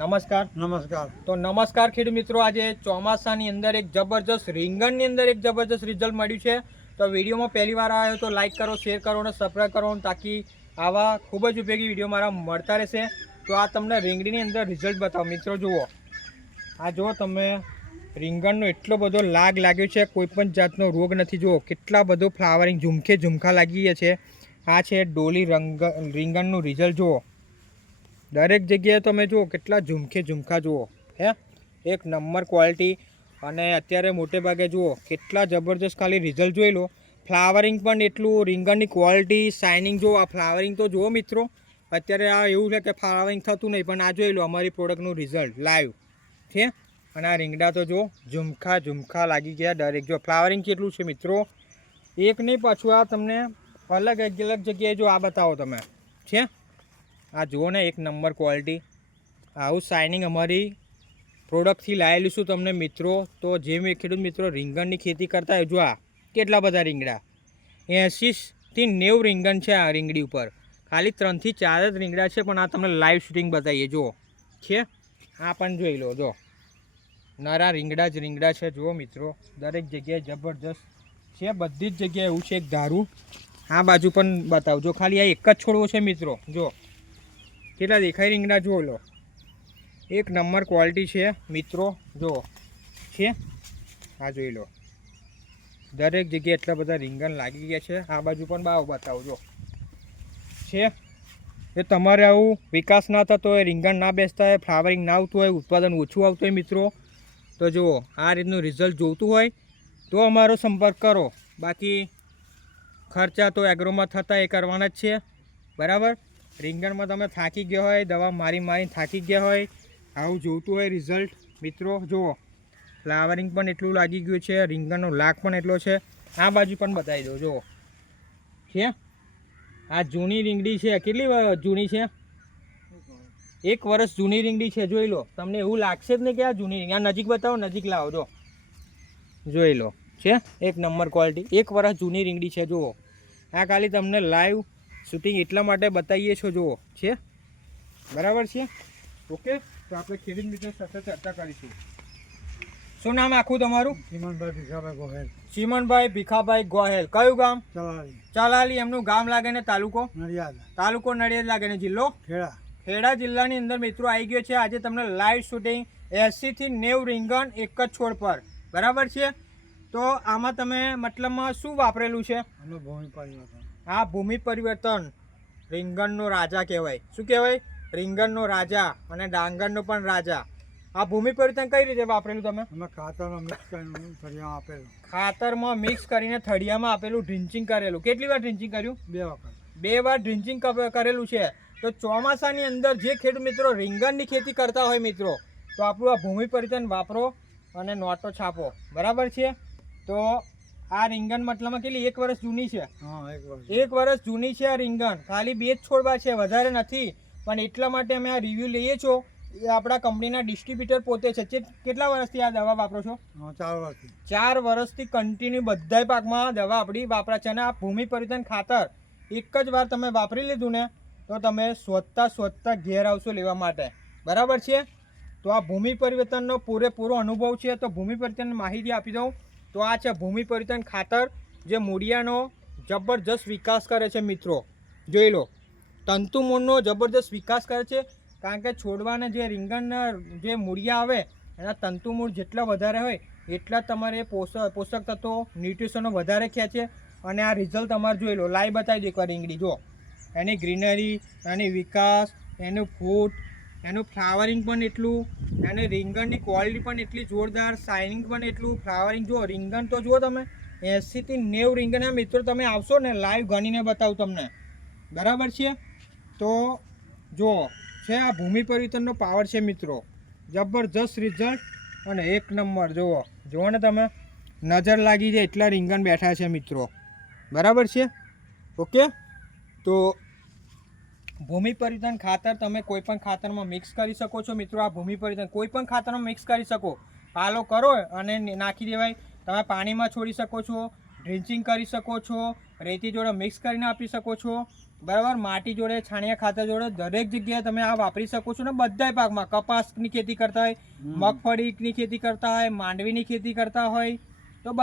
નમસ્કાર. નમસ્કાર. તો નમસ્કાર ખેડૂત મિત્રો આજે ચોમાસાની અંદર એક જબરજસ્ત રીંગણની અંદર એક જબરજસ્ત રિઝલ્ટ મળ્યું છે. તો વિડીયોમાં પહેલી વાર આવ્યો તો લાઈક કરો શેર કરો અને સબસ્ક્રાઈબ કરો તાકી આવા ખૂબ જ ઉપયોગી વીડિયો મારા મળતા રહેશે. તો આ તમને રીંગણીની અંદર રિઝલ્ટ બતાવો. મિત્રો જુઓ. આ જુઓ તમે રીંગણનો એટલો બધો લાગ લાગ્યો છે કોઈ પણ જાતનો રોગ નથી. જુઓ કેટલા બધો ફ્લાવરિંગ ઝુમખે ઝુમખા લાગી ગયા છે. આ છે ડોલી રંગ રીંગણનું રિઝલ્ટ જુઓ. દરેક જગ્યાએ તમે જુઓ, કેટલા ઝુમખે ઝુમખા જુઓ, હે? એક નંબર ક્વોલિટી અને અત્યારે મોટે ભાગે જુઓ, કેટલા જબરજસ્ત ખાલી રિઝલ્ટ જોઈ લો. ફ્લાવરિંગ પણ એટલું રીંગણની ક્વોલિટી શાઇનિંગ જુઓ આ ફ્લાવરિંગ તો જુઓ મિત્રો. અત્યારે આ એવું છે કે ફ્લાવરિંગ થતું નહીં, પણ આ જોઈ લો અમારી પ્રોડક્ટનું રિઝલ્ટ લાઈવ છે અને આ રીંગડા તો જો ઝુમખા ઝુમખા લાગી ગયા દરેક. જો ફ્લાવરિંગ કેટલું છે મિત્રો? એક નહીં, પાછું આ તમને અલગ અલગ જગ્યાએ જો આ બતાવો તમે છે આ જુઓ ને, એક નંબર ક્વોલિટી આવું શાઇનિંગ અમારી પ્રોડક્ટથી લાવેલું છું તમને મિત્રો. તો જે મેં ખેડૂત મિત્રો, રીંગણની ખેતી કરતા હોય, જો આ કેટલા બધા રીંગણા? એંશીથી નેવું રીંગણ છે આ રીંગણી ઉપર. ખાલી ત્રણથી ચાર જ રીંગણા છે, પણ આ તમને લાઈવ શૂટિંગ બતાવીએ. જુઓ. છે? આ પણ જોઈ લો, જો. નરા રીંગણા જ રીંગણા છે, જુઓ મિત્રો. દરેક જગ્યાએ જબરજસ્ત છે, બધી જ જગ્યાએ એવું છે, એક ધારું. આ બાજુ પણ બતાવજો. ખાલી આ એક જ છોડવો છે, મિત્રો. જો કેટલા દેખાય રીંગણા? જુઓ લો. એક નંબર ક્વોલિટી છે, મિત્રો. જુઓ. છે? આ જોઈ લો. દરેક જગ્યાએ એટલા બધા રીંગણ લાગી ગયા છે. આ બાજુ પણ બાવ બતાવજો છે? એ તમારે આવું વિકાસ ના થતો હોય, રીંગણ ના બેસતા હોય ફ્લાવરિંગ ના આવતું હોય, ઉત્પાદન ઓછું આવતું હોય, મિત્રો, તો જુઓ, આ રીતનું રિઝલ્ટ જોઈતું હોય, તો અમારો સંપર્ક કરો. બાકી ખર્ચા તો એગ્રોમાં થતા એ કરવાના જ છે. બરાબર? રીંગણમાં તમે થાકી ગયા હોય, દવા મારી મારી થાકી ગયા હોય, આવું જોઈતું હોય રિઝલ્ટ મિત્રો, જુઓ. ફ્લાવરિંગ પણ એટલું લાગી ગયું છે, રીંગણનો લાક પણ એટલો છે. આ બાજુ પણ બતાવી દો જુઓ. છે? આ જૂની રીંગડી છે, કેટલી જૂની છે? એક વર્ષ જૂની રીંગડી છે, જોઈ લો. તમને એવું લાગશે જ નહીં કે આ જૂની રીંગણી આ નજીક બતાવો, નજીક લાવો જો જોઈ લો. છે? એક નંબર ક્વોલિટી એક વર્ષ જૂની રીંગડી છે, જુઓ. આ ખાલી તમને લાઈવ શૂટિંગ એટલા માટે બતાવીએ છો જુઓ. છે? બરાબર છે? ઓકે તો આપણે ખેડૂત મિત્રો સાથે ચર્ચા કરીશું. શું નામ આખું તમારું? ચીમનભાઈ ભીખાભાઈ ગોહેલ. ચીમનભાઈ ભીખાભાઈ ગોહેલ. કયું ગામ? ચલાવી ચલાલી એમનું ગામ લાગે ને તાલુકો? નડિયાદ. તાલુકો નડિયાદ લાગે ને જિલ્લો? ખેડા. ખેડા જિલ્લાની અંદર મિત્રો આવી ગયો છે. આજે તમને લાઈવ શૂટિંગ એંસીથી નેવું રીંગણ એક જ છોડ પર. બરાબર છે? તો આમાં તમે મતલબમાં શું વાપરેલું છે? આ ભૂમિ પરિવર્તન રીંગણનો રાજા કહેવાય. શું કહેવાય? રીંગણનો રાજા અને ડાંગરનો પણ રાજા. આ ભૂમિ પરિવર્તન કઈ રીતે વાપરેલું તમે? અમે ખાતરમાં મિક્સ કરીને થળિયામાં આપેલું. ખાતરમાં મિક્સ કરીને થળિયામાં આપેલું ડ્રિન્ચિંગ કરેલું. કેટલી વાર ડ્રિન્ચિંગ કર્યું? બે વખત. બે વાર ડ્રિન્ચિંગ કરેલું છે. તો ચોમાસાની અંદર જે ખેડૂત મિત્રો રીંગણની ખેતી કરતા હોય મિત્રો તો આપણું આ ભૂમિ પરિવર્તન વાપરો અને નોટો છાપો. બરાબર છે? તો આ રીંગણ મતલબમાં કેટલી એક વર્ષ જૂની છે. એક વર્ષ જૂની. છે આ રીંગણ. ખાલી બે જ છોડવા છે વધારે નથી. પણ એટલા માટે અમે આ રિવ્યૂ લઈએ છો. એ આપણા કંપનીના ડિસ્ટ્રીબ્યુટર પોતે છે. કેટલા વર્ષથી આ દવા વાપરો છો? ચાર વર્ષથી. ચાર વર્ષથી કન્ટિન્યુ બધાય પાકમાં દવા આપણી વાપરા છે અને આ ભૂમિ પરિવર્તન ખાતર એક જ વાર તમે વાપરી લીધું ને તો તમે સ્વચ્છતા સ્વચ્છતા ઘેર આવશો લેવા માટે. બરાબર છે? તો આ ભૂમિ પરિવર્તનનો પૂરેપૂરો અનુભવ છે. તો ભૂમિ પરિવર્તનની માહિતી આપી દઉં. તો આ છે ભૂમિ પરિવર્તન ખાતર, જે મૂળિયાનો જબરજસ્ત વિકાસ કરે છે મિત્રો. જોઈ લો તંતુમૂળનો જબરજસ્ત વિકાસ કરે છે, કારણ કે છોડવાને જે રીંગણના જે મૂળિયા આવે, એના તંતુમૂળ જેટલા વધારે હોય, એટલા તમારે પોષક પોષક તત્વો, ન્યુટ્રિશનો વધારે ખેંચે અને આ રિઝલ્ટ તમારે જોઈ લો લાઈ બતાવી દો એકવાર રીંગણી. જો એની ગ્રીનરી, એની વિકાસ, એનું ફૂટ એનું ફ્લાવરિંગ પણ એટલું અને રીંગણની ક્વોલિટી પણ એટલી જોરદાર શાઇનિંગ પણ એટલું ફ્લાવરિંગ જુઓ, રીંગણ તો જુઓ તમે એંસીથી નેવું રીંગણના મિત્રો તમે આવશો ને લાઈવ ગણીને બતાવું તમને. બરાબર છે? તો જુઓ, છે આ ભૂમિ પરિવર્તનનો પાવર છે મિત્રો. જબરજસ્ત રિઝલ્ટ અને એક નંબર, જુઓ. જુઓ ને તમે, નજર લાગી જાય એટલા રીંગણ બેઠા છે મિત્રો. બરાબર છે? ઓકે? તો ભૂમિ પરિવર્તન ખાતર તમે કોઈ પણ ખાતરમાં મિક્સ કરી શકો છો. મિત્રો આ ભૂમિ પરિવર્તન કોઈ પણ ખાતરમાં મિક્સ કરી શકો. પાલો કરો અને નાખી દેવાય. તમે પાણીમાં છોડી શકો છો ડ્રિન્ચિંગ કરી શકો છો રેતી જોડે મિક્સ કરીને આપી શકો છો. બરાબર? માટી જોડે છાણિયા ખાતર જોડે દરેક જગ્યાએ તમે આ વાપરી શકો છો ને બધાય પાકમાં. કપાસની ખેતી કરતા હોય મગફળીની ખેતી કરતા હોય માંડવીની ખેતી કરતા હોય તો બધા